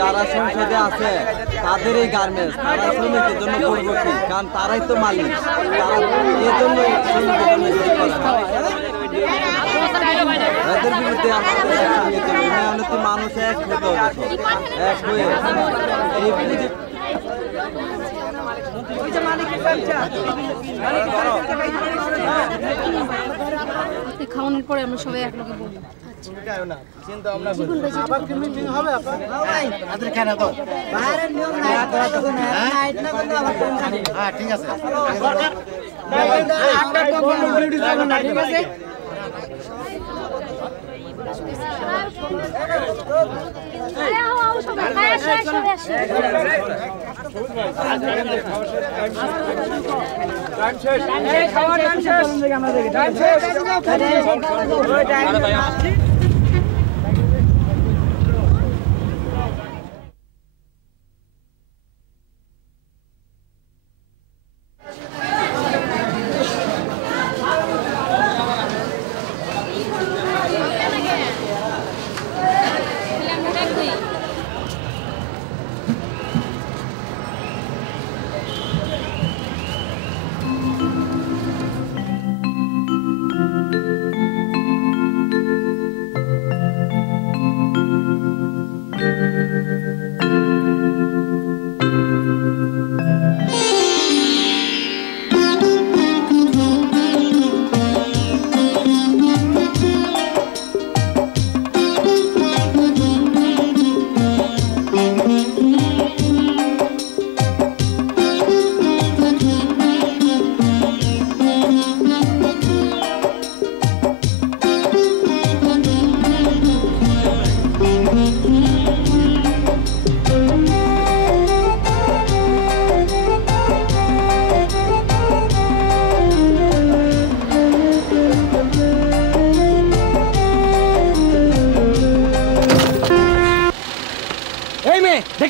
যারা সংসদে আছে তাদের এই গার্মেন্টস তারা শ্রমিকের জন্য করবো কি, কারণ তারাই তো মালিক, তারা এর জন্য শ্রমিকের জন্য এদের বিরুদ্ধে আমাদের অ্যাকশন নিতে হবে। মেহনতি মানুষ এক হতে হবে, এক হয়ে এই খাওয়ানোর পরে আমরা সবাই এক লগে বলবো। ঠিক আছে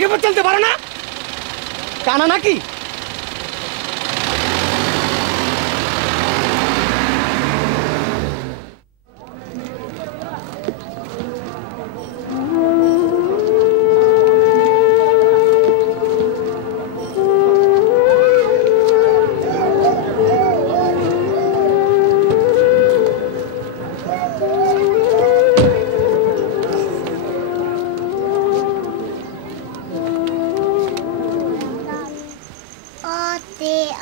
আগে পর চলতে পারো না? কানা নাকি?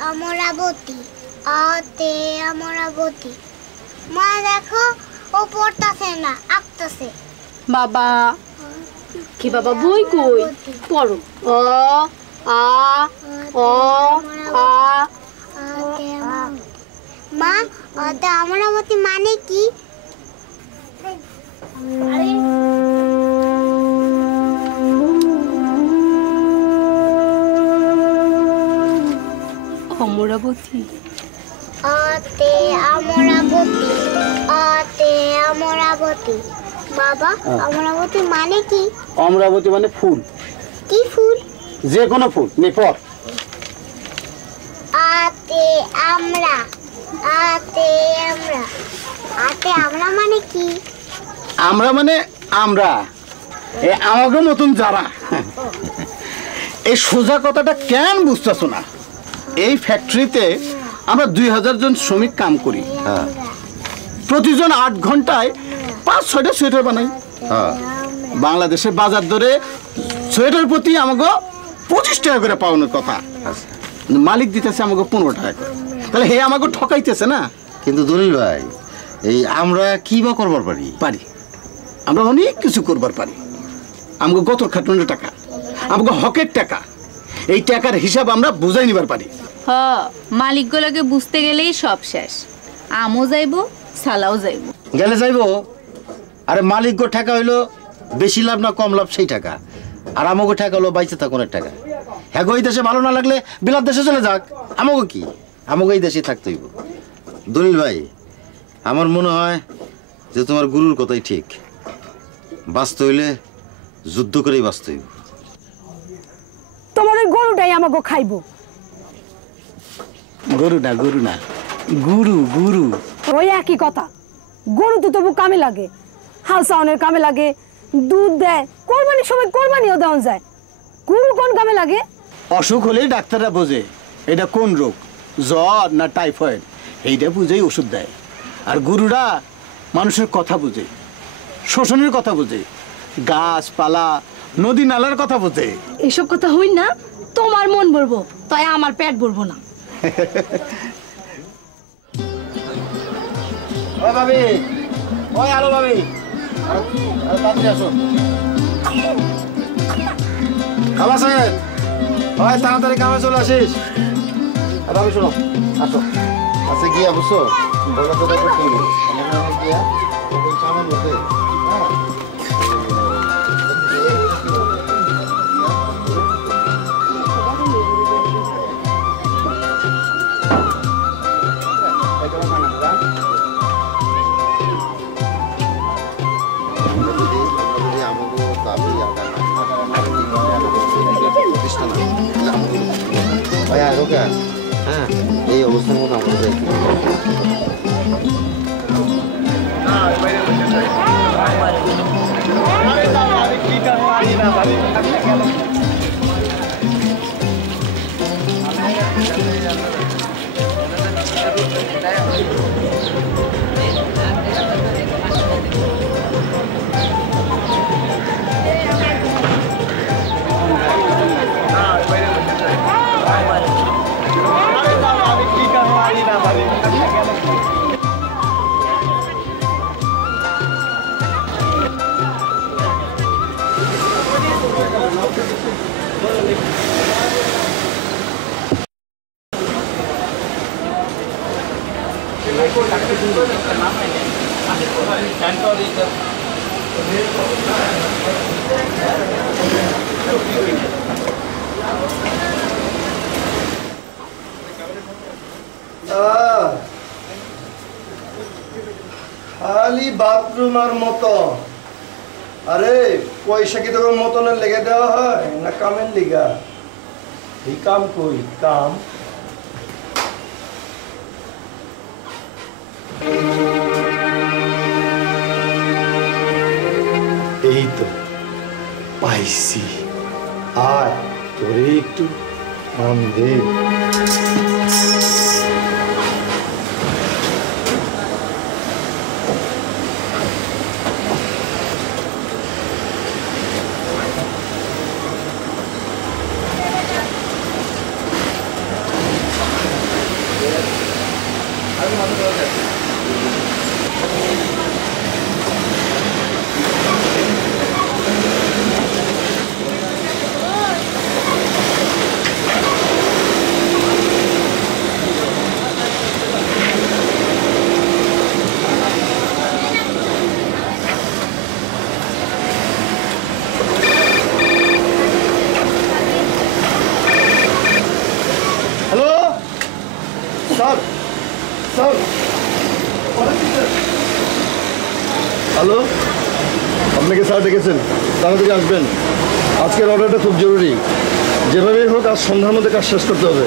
অমরাবতী আতে অমরাবতী মা দেখো ও পড়তাছে না আঁকতাছে বাবা কি বাবা বই কই পড়ো অ আ অ আ মা অতে অমরাবতী মানে কি? অমরাবতী আতে অমরাবতী আতে অমরাবতী বাবা অমরাবতী মানে কি? অমরাবতী মানে ফুল। কি ফুল? যে কোনো ফুল নেপর। আতে আমরা আতে আমরা আতে আমরা মানে কি? আমরা মানে আমরা এই আমাকে মতন যারা এই সোজা কথাটা কেন বুঝতেছো না? এই ফ্যাক্টরিতে আমরা 2000 জন শ্রমিক কাম করি। প্রতিজন 8 ঘন্টায় 5-6টা সোয়েটার বানাই। বাংলাদেশের বাজার দরে সোয়েটার প্রতি আমাকে 25 টাকা করে পাওয়ানোর কথা, মালিক দিতেছে আমাকে 15 টাকা করে। তাহলে হে আমাকে ঠকাইতেছে না? কিন্তু দলিল ভাই, এই আমরা কি বা করবার পারি? পারি, আমরা অনেক কিছু করবার পারি। আমাকে গত খাটনের টাকা, আমাকে হকের টাকা, এই টাকার হিসাব আমরা বুঝাই নিবার পারি। হ মালিক গুলোকে বুঝতে গেলেই সব শেষ। আমও যাইবো সালাও যাইবো। গেলে যাইবো। আরে মালিক গো টাকা হইলো বেশি লাভ না কম লাভ সেই টাকা, আর আমাকে টাকা হলো বাইচে থাকুনের টাকা। হ্যাঁ গো, এই দেশে ভালো না লাগলে বিলাত দেশে চলে যাক, আমাকে কি, আমাকে এই দেশে থাকতে হইব। দলিল ভাই, আমার মনে হয় যে তোমার গুরুর কথাই ঠিক। বাঁচতে হইলে যুদ্ধ করেই বাঁচতে হইব। তোমার ওই গরুটাই আমাকে খাইবো। গরু না, গরু না, গুরু গুরু। ওই একই কথা। গরু তো তবু কামে লাগে, হাল চাওয়ানোর কামে লাগে, দুধ দেয়, কোরবানির সময় কোরবানিও দেওয়া যায়। গরু কোন কামে লাগে? অসুখ হলেই ডাক্তাররা বোঝে এটা কোন রোগ, জ্বর না টাইফয়েড, এইটা বুঝেই ওষুধ দেয়। আর গুরুরা মানুষের কথা বুঝে, শোষণের কথা বুঝে, গাছপালা নদী নালার কথা বুঝে। এসব কথা হই না, তোমার মন ভরবো, তাই আমার পেট ভরবো না। ও ভাবি, ওই আলো ভাবি, তাড়াতাড়ি আসো। খালা সাহেব, ওই তাড়াতাড়ি কামে চলে আসিস। ভাবি শোনো, আসো। আচ্ছা গিয়া বুঝছো, বলা তো করতে হইব। গিয়া কামের মধ্যে হ্যাঁ, এই অবস্থার মধ্যে আমরা যাই। খালি বাথরুমের মতো আরে পয়সা কি তোর মতনের লেগে দেওয়া হয় না কামের লিগা? এই কাম কই কাম? এই তো পাইছি। আয় তোরে একটু কাম দে। হ্যালো, আপনাকে স্যার ডেকেছেন, তাড়াতাড়ি আসবেন। আজকের অর্ডারটা খুব জরুরি, যেভাবেই হোক আজ সন্ধ্যার মধ্যে কাজ শেষ করতে হবে।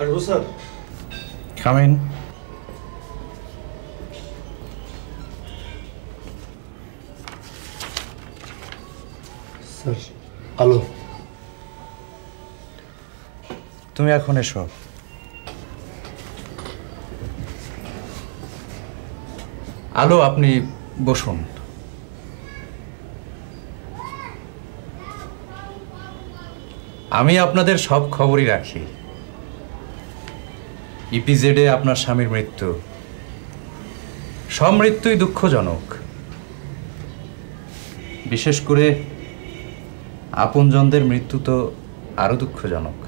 আসবো sir? Come in. Sir hello. তুমি এখন এসো। আলো, আপনি বসুন। আমি আপনাদের সব খবরই রাখি। ইপিজেডে আপনার স্বামীর মৃত্যু, সব মৃত্যুই দুঃখজনক। বিশেষ করে আপনজনদের মৃত্যু তো আরো দুঃখজনক।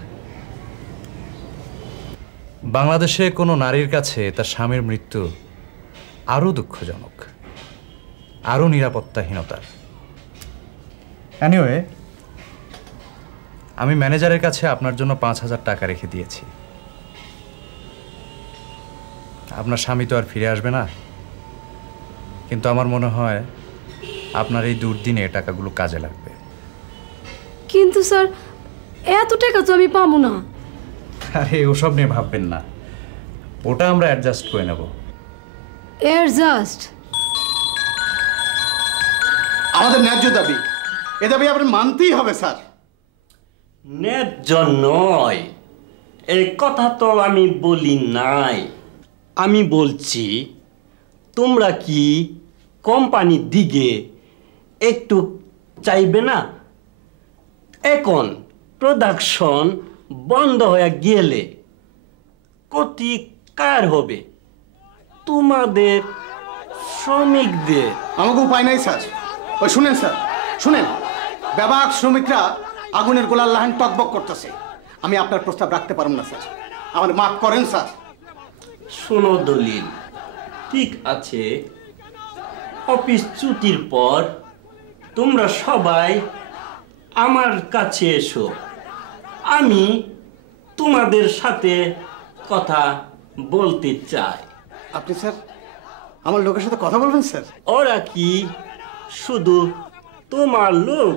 বাংলাদেশে কোনো নারীর কাছে তার স্বামীর মৃত্যু আরো দুঃখজনক, আরো নিরাপত্তাহীনতার। এনিওয়ে, আমি ম্যানেজারের কাছে আপনার জন্য 5,000 টাকা রেখে দিয়েছি। আপনার স্বামী তো আর ফিরে আসবে না, কিন্তু আমার মনে হয় আপনার এই দুর্দিনে টাকাগুলো কাজে লাগবে। কিন্তু স্যার, এত টাকা তো আমি পাবো না। আরে ওসব নিয়ে ভাববেন না, ওটা আমরা অ্যাডজাস্ট করে নেব। অ্যাডজাস্ট? আমাদের ন্যায্য দাবি, এ দাবি আপনার মানতেই হবে স্যার। ন্যায্য নয় এই কথা তো আমি বলি নাই। আমি বলছি, তোমরা কি কোম্পানির দিকে একটু চাইবে না? এখন প্রোডাকশন বন্ধ হয়ে গেলে ক্ষতি কার হবে? তোমাদের শ্রমিকদের। আমাকে উপায় নাই স্যার। ওই শুনেন স্যার, শুনেন, ব্যবহার শ্রমিকরা আগুনের গোলার লাহান টকবক করতেছে। আমি আপনার প্রস্তাব রাখতে পারব না স্যার, আমার মাফ করেন স্যার। শোনো দলিল, ঠিক আছে, অফিস ছুটির পর তোমরা সবাই আমার কাছে এসো, আমি তোমাদের সাথে কথা বলতে চাই। আপনি স্যার আমার লোকের সাথে কথা বলবেন স্যার? ওরা কি শুধু তোমার লোক?